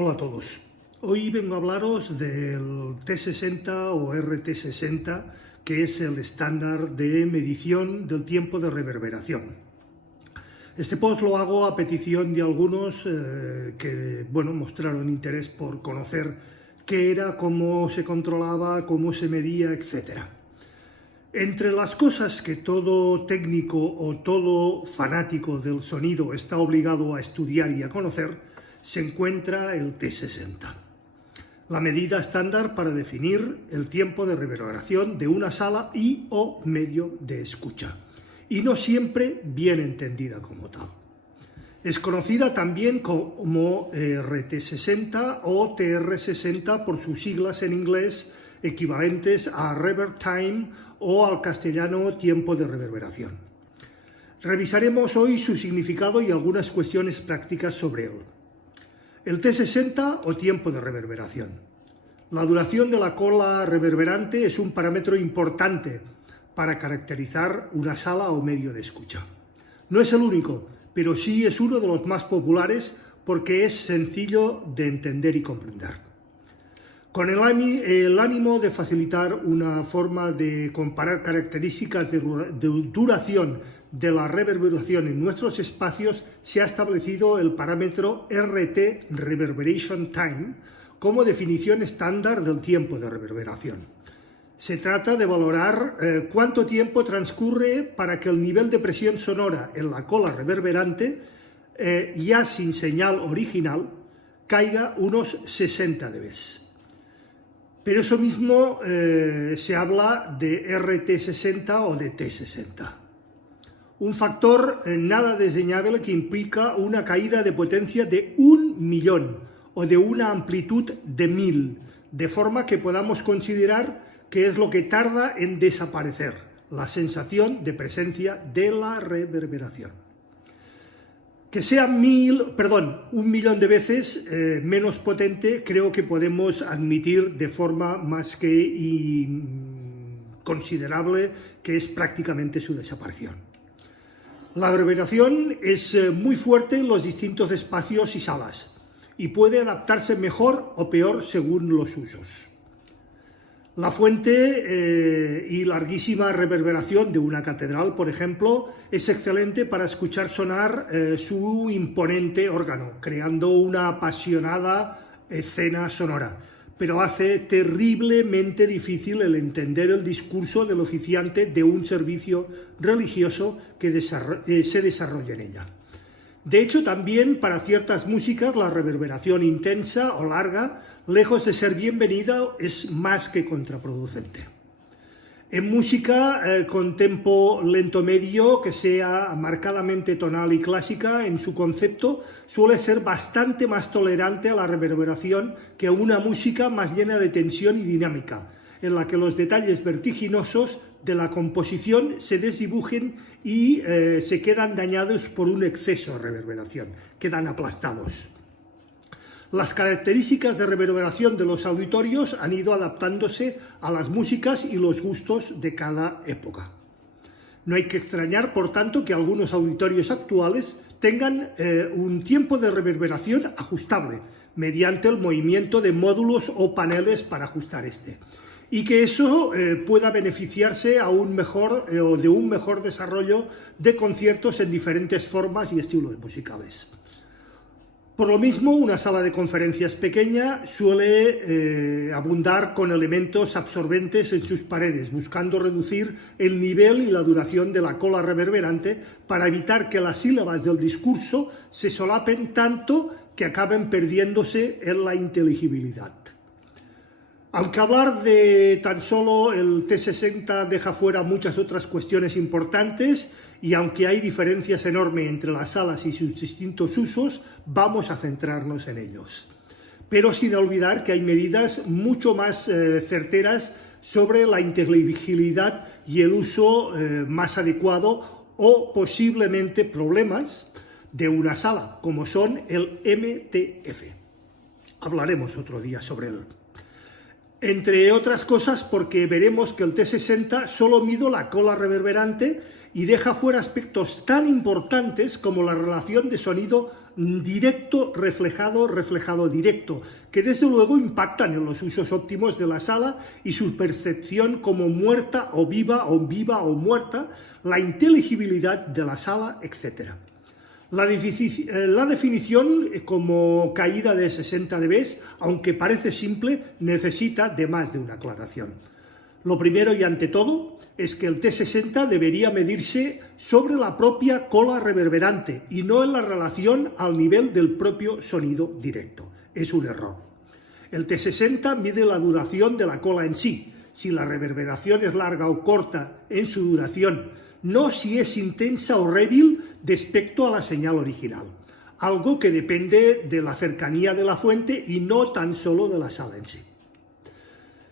Hola a todos. Hoy vengo a hablaros del T60 o RT60, que es el estándar de medición del tiempo de reverberación. Este post lo hago a petición de algunos que mostraron interés por conocer qué era, cómo se controlaba, cómo se medía, etc. Entre las cosas que todo técnico o todo fanático del sonido está obligado a estudiar y a conocer, se encuentra el T60, la medida estándar para definir el tiempo de reverberación de una sala y o medio de escucha, y no siempre bien entendida como tal. Es conocida también como RT60 o TR60 por sus siglas en inglés equivalentes a Reverb Time o al castellano tiempo de reverberación. Revisaremos hoy su significado y algunas cuestiones prácticas sobre él. El T60 o tiempo de reverberación. La duración de la cola reverberante es un parámetro importante para caracterizar una sala o medio de escucha. No es el único, pero sí es uno de los más populares porque es sencillo de entender y comprender. Con el ánimo de facilitar una forma de comparar características de duración de la reverberación en nuestros espacios, se ha establecido el parámetro RT Reverberation Time como definición estándar del tiempo de reverberación. Se trata de valorar cuánto tiempo transcurre para que el nivel de presión sonora en la cola reverberante, ya sin señal original, caiga unos 60 dB. Pero eso mismo se habla de RT60 o de T60. Un factor nada desdeñable que implica una caída de potencia de 1.000.000 o de una amplitud de 1000, de forma que podamos considerar que es lo que tarda en desaparecer la sensación de presencia de la reverberación. Que sea 1.000.000 de veces menos potente, creo que podemos admitir de forma más que considerable que es prácticamente su desaparición. La reverberación es muy fuerte en los distintos espacios y salas y puede adaptarse mejor o peor según los usos. La fuente y larguísima reverberación de una catedral, por ejemplo, es excelente para escuchar sonar su imponente órgano, creando una apasionada escena sonora, pero hace terriblemente difícil el entender el discurso del oficiante de un servicio religioso que se desarrolla en ella. De hecho, también para ciertas músicas la reverberación intensa o larga, lejos de ser bienvenida, es más que contraproducente. En música con tempo lento-medio, que sea marcadamente tonal y clásica en su concepto, suele ser bastante más tolerante a la reverberación que una música más llena de tensión y dinámica, en la que los detalles vertiginosos de la composición se desdibujen y se quedan dañados por un exceso de reverberación, quedan aplastados. Las características de reverberación de los auditorios han ido adaptándose a las músicas y los gustos de cada época. No hay que extrañar, por tanto, que algunos auditorios actuales tengan un tiempo de reverberación ajustable mediante el movimiento de módulos o paneles para ajustar este, y que eso pueda beneficiarse de un mejor desarrollo de conciertos en diferentes formas y estilos musicales. Por lo mismo, una sala de conferencias pequeña suele abundar con elementos absorbentes en sus paredes, buscando reducir el nivel y la duración de la cola reverberante para evitar que las sílabas del discurso se solapen tanto que acaben perdiéndose en la inteligibilidad. Aunque hablar de tan solo el T60 deja fuera muchas otras cuestiones importantes, y aunque hay diferencias enormes entre las salas y sus distintos usos, vamos a centrarnos en ellos. Pero sin olvidar que hay medidas mucho más certeras sobre la inteligibilidad y el uso más adecuado o posiblemente problemas de una sala, como son el MTF. Hablaremos otro día sobre él. Entre otras cosas porque veremos que el T60 solo mide la cola reverberante y deja fuera aspectos tan importantes como la relación de sonido directo, reflejado, reflejado directo, que desde luego impactan en los usos óptimos de la sala y su percepción como muerta o viva o muerta, la inteligibilidad de la sala, etc. La definición como caída de 60 dB, aunque parece simple, necesita de más de una aclaración. Lo primero y ante todo es que el T60 debería medirse sobre la propia cola reverberante y no en la relación al nivel del propio sonido directo. Es un error. El T60 mide la duración de la cola en sí, si la reverberación es larga o corta en su duración, no si es intensa o débil respecto a la señal original, algo que depende de la cercanía de la fuente y no tan solo de la sala en sí.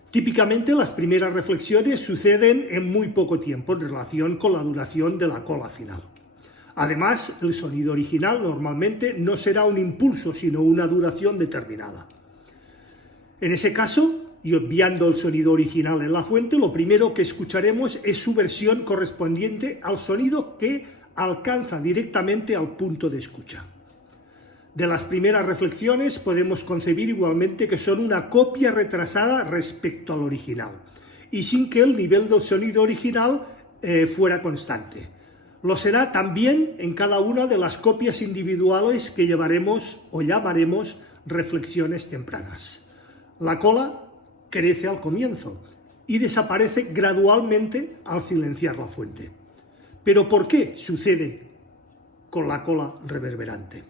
Típicamente las primeras reflexiones suceden en muy poco tiempo en relación con la duración de la cola final. Además, el sonido original normalmente no será un impulso, sino una duración determinada. En ese caso, y obviando el sonido original en la fuente, lo primero que escucharemos es su versión correspondiente al sonido que alcanza directamente al punto de escucha. De las primeras reflexiones podemos concebir igualmente que son una copia retrasada respecto al original y sin que el nivel del sonido original fuera constante. Lo será también en cada una de las copias individuales que llevaremos o llamaremos reflexiones tempranas. La cola crece al comienzo y desaparece gradualmente al silenciar la fuente. ¿Pero por qué sucede con la cola reverberante?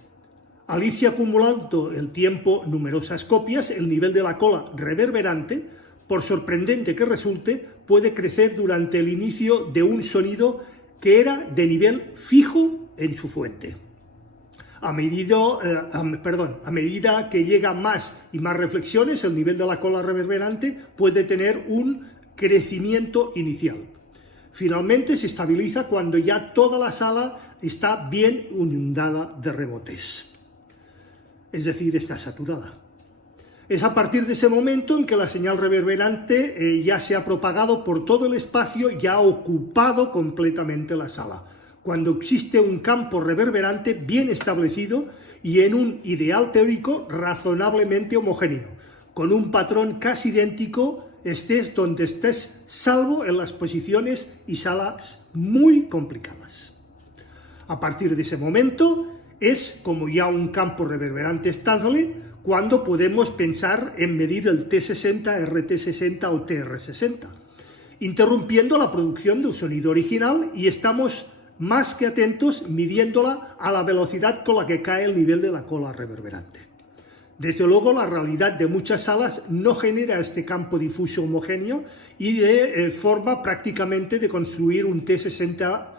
Al irse acumulando el tiempo numerosas copias, el nivel de la cola reverberante, por sorprendente que resulte, puede crecer durante el inicio de un sonido que era de nivel fijo en su fuente. A medida que llega más y más reflexiones, el nivel de la cola reverberante puede tener un crecimiento inicial. Finalmente se estabiliza cuando ya toda la sala está bien inundada de rebotes. Es decir, está saturada. Es a partir de ese momento en que la señal reverberante ya se ha propagado por todo el espacio y ha ocupado completamente la sala, cuando existe un campo reverberante bien establecido y en un ideal teórico razonablemente homogéneo, con un patrón casi idéntico, estés donde estés, salvo en las posiciones y salas muy complicadas. A partir de ese momento es como ya un campo reverberante estable cuando podemos pensar en medir el T60, RT60 o TR60, interrumpiendo la producción del sonido original y estamos más que atentos midiéndola a la velocidad con la que cae el nivel de la cola reverberante. Desde luego, la realidad de muchas salas no genera este campo difuso homogéneo y de forma prácticamente de construir un T60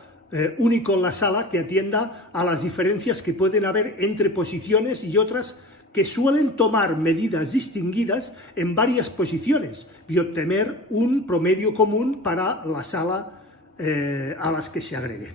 único en la sala que atienda a las diferencias que pueden haber entre posiciones y otras que suelen tomar medidas distinguidas en varias posiciones y obtener un promedio común para la sala a las que se agregue.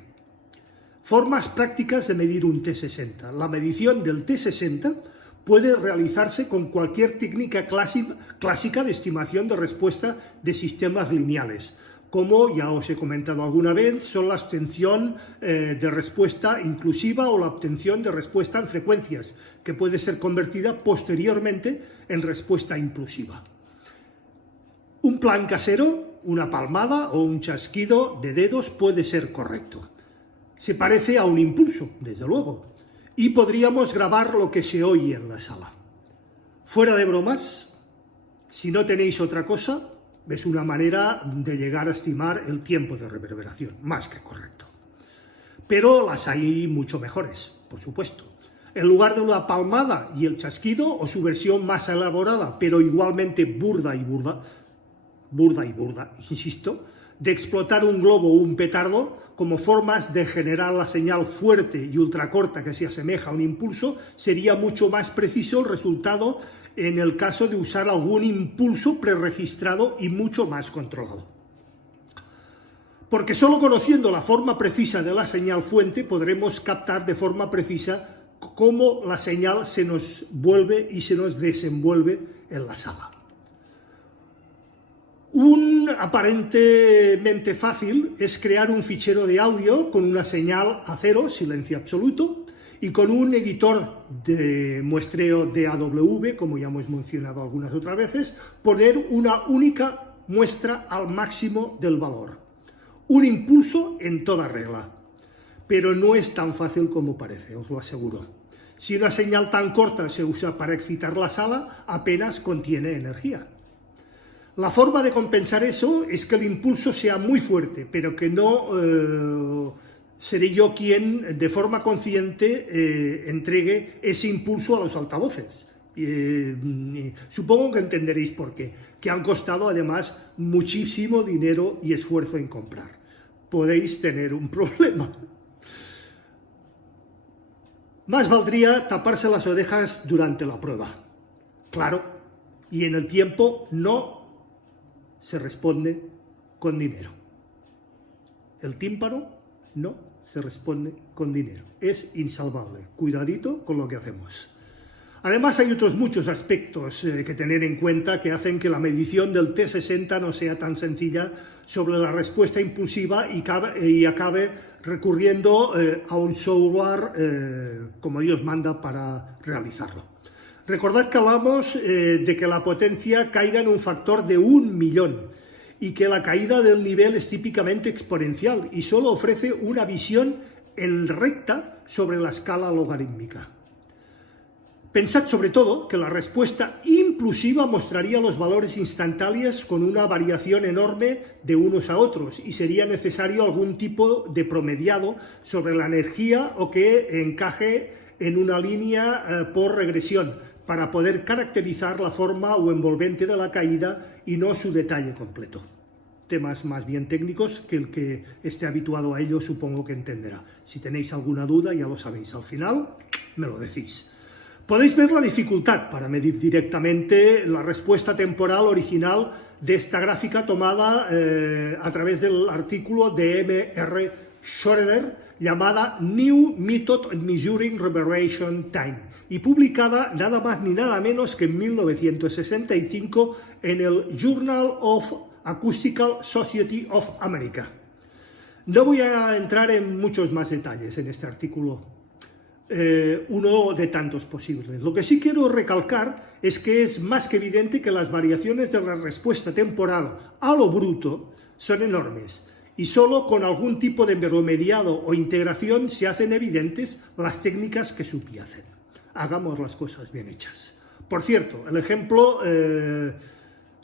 Formas prácticas de medir un T60. La medición del T60 puede realizarse con cualquier técnica clásica de estimación de respuesta de sistemas lineales, como ya os he comentado alguna vez, son la obtención de respuesta inclusiva o la obtención de respuesta en frecuencias, que puede ser convertida posteriormente en respuesta inclusiva. Un plan casero, una palmada o un chasquido de dedos puede ser correcto. Se parece a un impulso, desde luego, y podríamos grabar lo que se oye en la sala. Fuera de bromas, si no tenéis otra cosa, es una manera de llegar a estimar el tiempo de reverberación, más que correcto. Pero las hay mucho mejores, por supuesto. En lugar de una palmada y el chasquido, o su versión más elaborada, pero igualmente burda, insisto, de explotar un globo o un petardo como formas de generar la señal fuerte y ultracorta que se asemeja a un impulso, sería mucho más preciso el resultado en el caso de usar algún impulso preregistrado y mucho más controlado. Porque solo conociendo la forma precisa de la señal fuente podremos captar de forma precisa cómo la señal se nos vuelve y se nos desenvuelve en la sala. Un aparentemente fácil es crear un fichero de audio con una señal a cero, silencio absoluto, y con un editor de muestreo DAW, como ya hemos mencionado algunas otras veces, poner una única muestra al máximo del valor. Un impulso en toda regla. Pero no es tan fácil como parece, os lo aseguro. Si una señal tan corta se usa para excitar la sala, apenas contiene energía. La forma de compensar eso es que el impulso sea muy fuerte, pero que no seré yo quien de forma consciente entregue ese impulso a los altavoces. Supongo que entenderéis por qué, que han costado además muchísimo dinero y esfuerzo en comprar. Podéis tener un problema. Más valdría taparse las orejas durante la prueba. Claro, y en el tiempo no se responde con dinero. El tímpano no se responde con dinero. Es insalvable. Cuidadito con lo que hacemos. Además, hay otros muchos aspectos que tener en cuenta que hacen que la medición del T60 no sea tan sencilla sobre la respuesta impulsiva y acabe recurriendo a un software como Dios manda para realizarlo. Recordad que hablamos de que la potencia caiga en un factor de 1.000.000 y que la caída del nivel es típicamente exponencial y solo ofrece una visión en recta sobre la escala logarítmica. Pensad sobre todo que la respuesta impulsiva mostraría los valores instantáneos con una variación enorme de unos a otros y sería necesario algún tipo de promediado sobre la energía o que encaje en una línea por regresión para poder caracterizar la forma o envolvente de la caída y no su detalle completo. Temas más bien técnicos que el que esté habituado a ello supongo que entenderá. Si tenéis alguna duda ya lo sabéis, al final me lo decís. Podéis ver la dificultad para medir directamente la respuesta temporal original de esta gráfica tomada a través del artículo de M.R. Schroeder llamada New Method of Measuring Reverberation Time y publicada nada más ni nada menos que en 1965 en el Journal of Acoustical Society of America. No voy a entrar en muchos más detalles en este artículo. Uno de tantos posibles. Lo que sí quiero recalcar es que es más que evidente que las variaciones de la respuesta temporal a lo bruto son enormes y solo con algún tipo de promediado o integración se hacen evidentes las técnicas que subyacen. Hagamos las cosas bien hechas. Por cierto, el ejemplo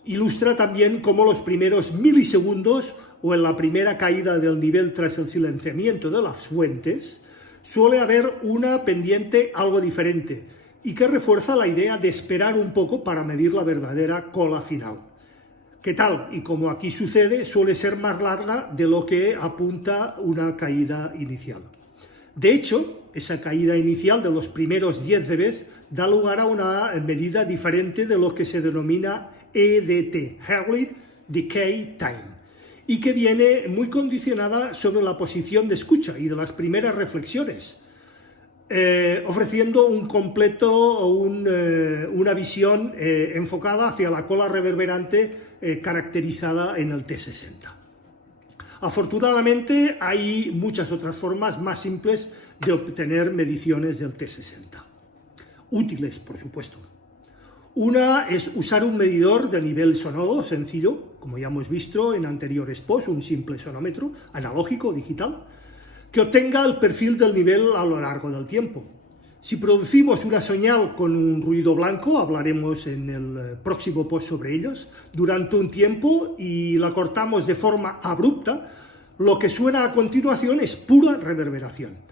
ilustra también cómo los primeros milisegundos o en la primera caída del nivel tras el silenciamiento de las fuentes suele haber una pendiente algo diferente y que refuerza la idea de esperar un poco para medir la verdadera cola final, que tal y como aquí sucede suele ser más larga de lo que apunta una caída inicial. De hecho, esa caída inicial de los primeros 10 dB da lugar a una medida diferente de lo que se denomina EDT, Early Decay Time, y que viene muy condicionada sobre la posición de escucha y de las primeras reflexiones, ofreciendo un completo o una visión enfocada hacia la cola reverberante caracterizada en el T60. Afortunadamente hay muchas otras formas más simples de obtener mediciones del T60, útiles por supuesto. Una es usar un medidor de nivel sonoro sencillo, como ya hemos visto en anteriores posts, un simple sonómetro analógico digital, que obtenga el perfil del nivel a lo largo del tiempo. Si producimos una señal con un ruido blanco, hablaremos en el próximo post sobre ellos, durante un tiempo y la cortamos de forma abrupta, lo que suena a continuación es pura reverberación.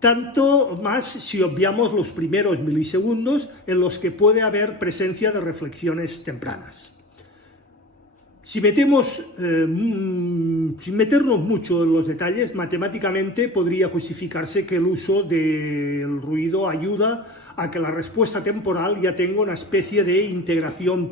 Tanto más si obviamos los primeros milisegundos en los que puede haber presencia de reflexiones tempranas. Sin meternos mucho en los detalles, matemáticamente podría justificarse que el uso del ruido ayuda a que la respuesta temporal ya tenga una especie de integración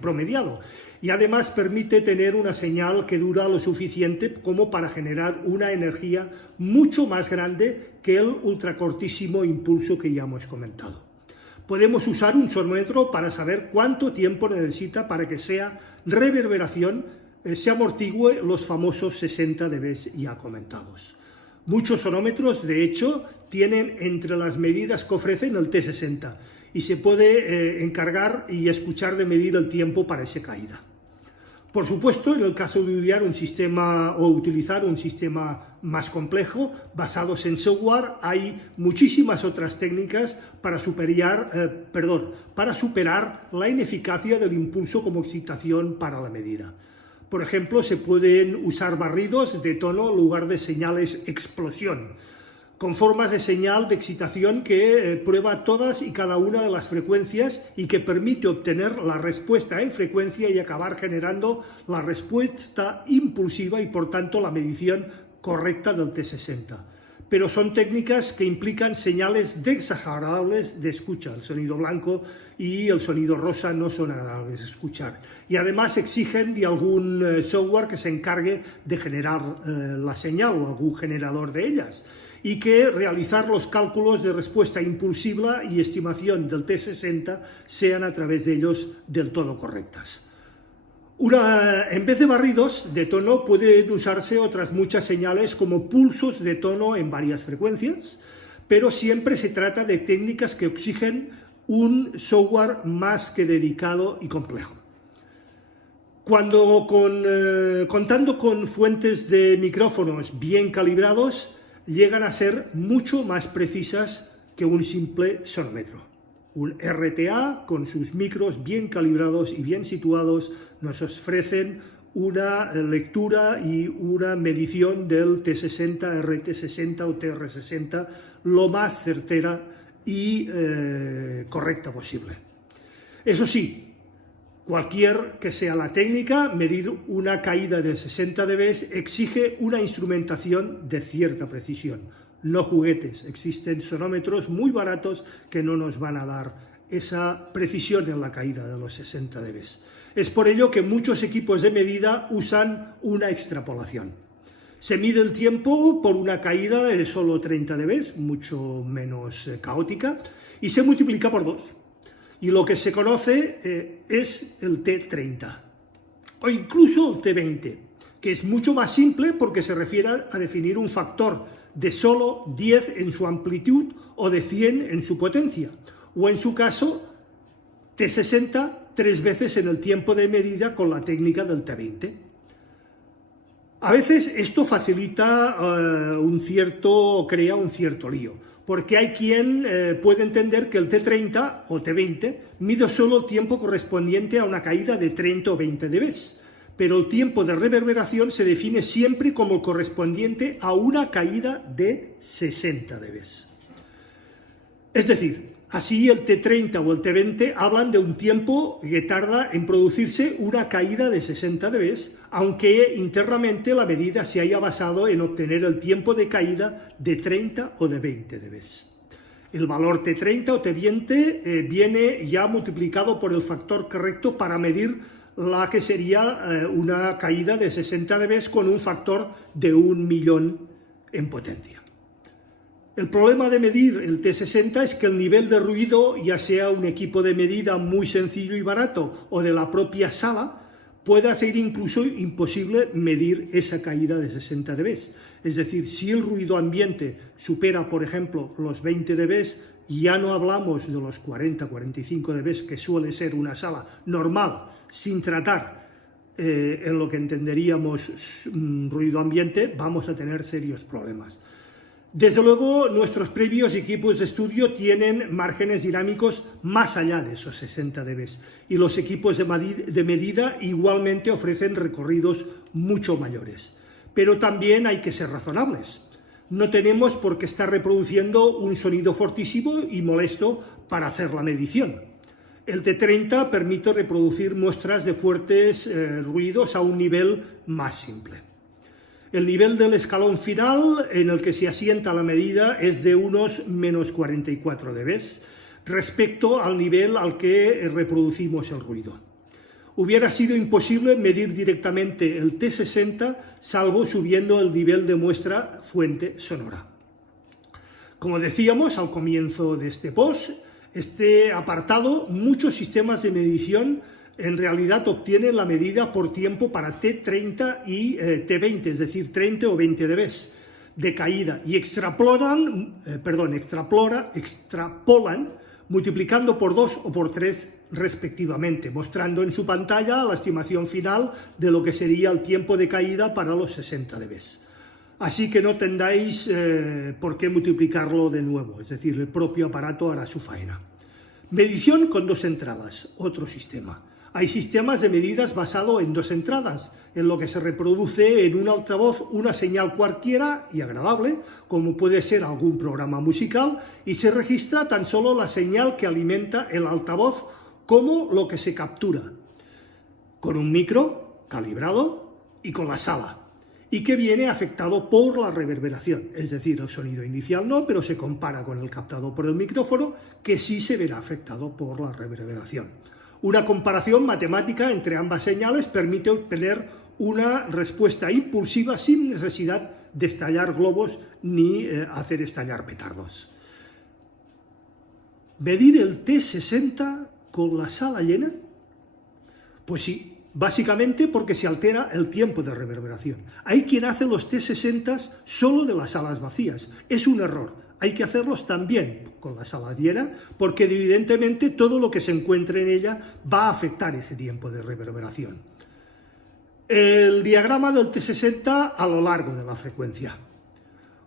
promediado y además permite tener una señal que dura lo suficiente como para generar una energía mucho más grande que el ultracortísimo impulso que ya hemos comentado. Podemos usar un sonómetro para saber cuánto tiempo necesita para que esa reverberación se amortigüe los famosos 60 dB ya comentados. Muchos sonómetros, de hecho, tienen entre las medidas que ofrecen el T60 y se puede encargar y escuchar de medir el tiempo para esa caída. Por supuesto, en el caso de utilizar un sistema más complejo, basados en software, hay muchísimas otras técnicas para superar la ineficacia del impulso como excitación para la medida. Por ejemplo, se pueden usar barridos de tono en lugar de señales explosión, con formas de señal de excitación que prueba todas y cada una de las frecuencias y que permite obtener la respuesta en frecuencia y acabar generando la respuesta impulsiva y por tanto la medición correcta del T60. Pero son técnicas que implican señales desagradables de escucha. El sonido blanco y el sonido rosa no son agradables de escuchar. Y además exigen de algún software que se encargue de generar la señal o algún generador de ellas, y que realizar los cálculos de respuesta impulsiva y estimación del T60 sean a través de ellos del todo correctas. En vez de barridos de tono pueden usarse otras muchas señales como pulsos de tono en varias frecuencias, pero siempre se trata de técnicas que exigen un software más que dedicado y complejo. Contando con fuentes de micrófonos bien calibrados, llegan a ser mucho más precisas que un simple sonómetro. Un RTA con sus micros bien calibrados y bien situados nos ofrecen una lectura y una medición del T60, RT60 o TR60 lo más certera y correcta posible. Eso sí, cualquier que sea la técnica, medir una caída de 60 dB exige una instrumentación de cierta precisión, no juguetes. Existen sonómetros muy baratos que no nos van a dar esa precisión en la caída de los 60 dB. Es por ello que muchos equipos de medida usan una extrapolación. Se mide el tiempo por una caída de solo 30 dB, mucho menos caótica, y se multiplica por 2. Y lo que se conoce es el T30 o incluso el T20, que es mucho más simple porque se refiere a definir un factor de solo 10 en su amplitud o de 100 en su potencia, o en su caso T60 3 veces en el tiempo de medida con la técnica del T20. A veces esto facilita crea un cierto lío, porque hay quien puede entender que el T30 o T20 mide solo el tiempo correspondiente a una caída de 30 o 20 dB, pero el tiempo de reverberación se define siempre como correspondiente a una caída de 60 dB. Es decir, así el T30 o el T20 hablan de un tiempo que tarda en producirse una caída de 60 dB, aunque internamente la medida se haya basado en obtener el tiempo de caída de 30 o de 20 dB. El valor T30 o T20 viene ya multiplicado por el factor correcto para medir la que sería una caída de 60 dB con un factor de 1.000.000 en potencia. El problema de medir el T60 es que el nivel de ruido, ya sea un equipo de medida muy sencillo y barato o de la propia sala, puede hacer incluso imposible medir esa caída de 60 dB. Es decir, si el ruido ambiente supera, por ejemplo, los 20 dB, ya no hablamos de los 40-45 dB, que suele ser una sala normal, sin tratar en lo que entenderíamos ruido ambiente, vamos a tener serios problemas. Desde luego, nuestros previos equipos de estudio tienen márgenes dinámicos más allá de esos 60 dB y los equipos de medida igualmente ofrecen recorridos mucho mayores. Pero también hay que ser razonables. No tenemos por qué estar reproduciendo un sonido fortísimo y molesto para hacer la medición. El T30 permite reproducir muestras de fuertes ruidos a un nivel más simple. El nivel del escalón final en el que se asienta la medida es de unos menos 44 dB respecto al nivel al que reproducimos el ruido. Hubiera sido imposible medir directamente el T60 salvo subiendo el nivel de muestra fuente sonora. Como decíamos al comienzo de este post, este apartado, muchos sistemas de medición en realidad obtienen la medida por tiempo para T30 y T20, es decir, 30 o 20 dB. de caída y extrapolan multiplicando por 2 o por 3 respectivamente, mostrando en su pantalla la estimación final de lo que sería el tiempo de caída para los 60 dB. Así que no tendáis por qué multiplicarlo de nuevo, es decir, el propio aparato hará su faena. Medición con 2 entradas, otro sistema. Hay sistemas de medidas basados en 2 entradas, en lo que se reproduce en un altavoz una señal cualquiera y agradable, como puede ser algún programa musical, y se registra tan solo la señal que alimenta el altavoz como lo que se captura, con un micro calibrado y con la sala, y que viene afectado por la reverberación, es decir, el sonido inicial no, pero se compara con el captado por el micrófono, que sí se verá afectado por la reverberación. Una comparación matemática entre ambas señales permite obtener una respuesta impulsiva sin necesidad de estallar globos ni hacer estallar petardos. ¿Medir el T60 con la sala llena? Pues sí, básicamente porque se altera el tiempo de reverberación. Hay quien hace los T60 solo de las salas vacías. Es un error. Hay que hacerlos también con la sala llena, porque evidentemente todo lo que se encuentre en ella va a afectar ese tiempo de reverberación. El diagrama del T60 a lo largo de la frecuencia.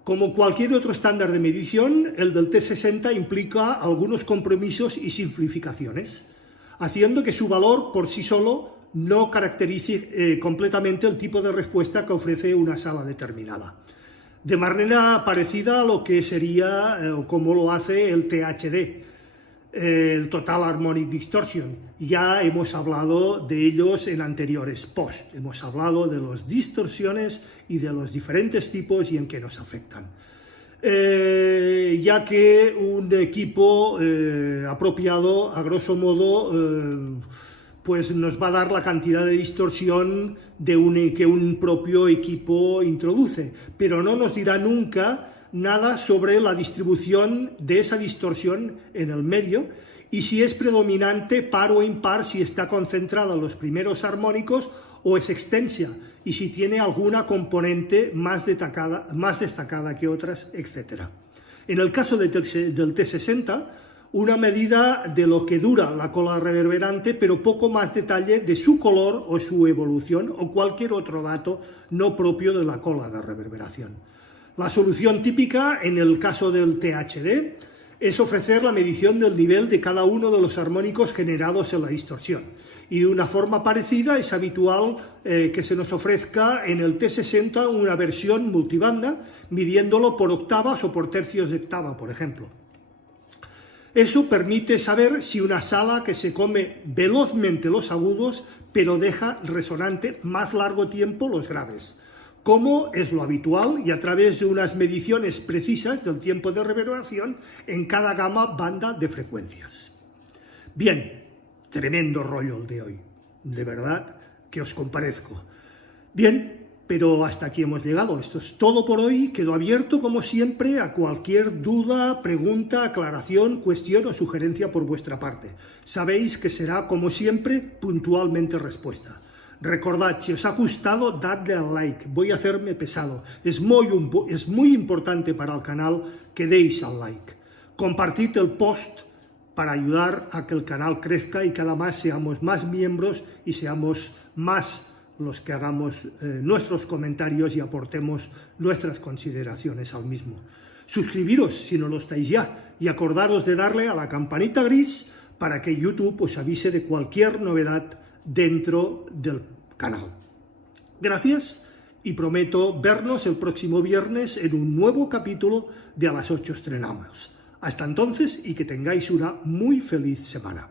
Como cualquier otro estándar de medición, el del T60 implica algunos compromisos y simplificaciones, haciendo que su valor por sí solo no caracterice completamente el tipo de respuesta que ofrece una sala determinada. De manera parecida a lo que sería o como lo hace el THD, el Total Harmonic Distortion. Ya hemos hablado de ellos en anteriores posts. Hemos hablado de las distorsiones y de los diferentes tipos y en qué nos afectan. Ya que un equipo apropiado, a grosso modo, pues nos va a dar la cantidad de distorsión que un propio equipo introduce, pero no nos dirá nunca nada sobre la distribución de esa distorsión en el medio y si es predominante par o impar, si está concentrada en los primeros armónicos o es extensa y si tiene alguna componente más destacada que otras, etc. En el caso del T60, una medida de lo que dura la cola reverberante, pero poco más detalle de su color o su evolución o cualquier otro dato no propio de la cola de reverberación. La solución típica en el caso del THD es ofrecer la medición del nivel de cada uno de los armónicos generados en la distorsión. Y de una forma parecida es habitual que se nos ofrezca en el T60 una versión multibanda, midiéndolo por octavas o por tercios de octava, por ejemplo. Eso permite saber si una sala que se come velozmente los agudos, pero deja resonante más largo tiempo los graves, como es lo habitual y a través de unas mediciones precisas del tiempo de reverberación en cada gama banda de frecuencias. Bien, tremendo rollo el de hoy, de verdad que os comparezco. Bien, pero hasta aquí hemos llegado. Esto es todo por hoy. Quedo abierto, como siempre, a cualquier duda, pregunta, aclaración, cuestión o sugerencia por vuestra parte. Sabéis que será, como siempre, puntualmente respuesta. Recordad, si os ha gustado, dadle al like. Voy a hacerme pesado. Es muy importante para el canal que deis al like. Compartid el post para ayudar a que el canal crezca y cada vez seamos más miembros y seamos más los que hagamos nuestros comentarios y aportemos nuestras consideraciones al mismo. Suscribiros si no lo estáis ya y acordaros de darle a la campanita gris para que YouTube os avise de cualquier novedad dentro del canal. Gracias y prometo vernos el próximo viernes en un nuevo capítulo de A las 8 estrenamos. Hasta entonces y que tengáis una muy feliz semana.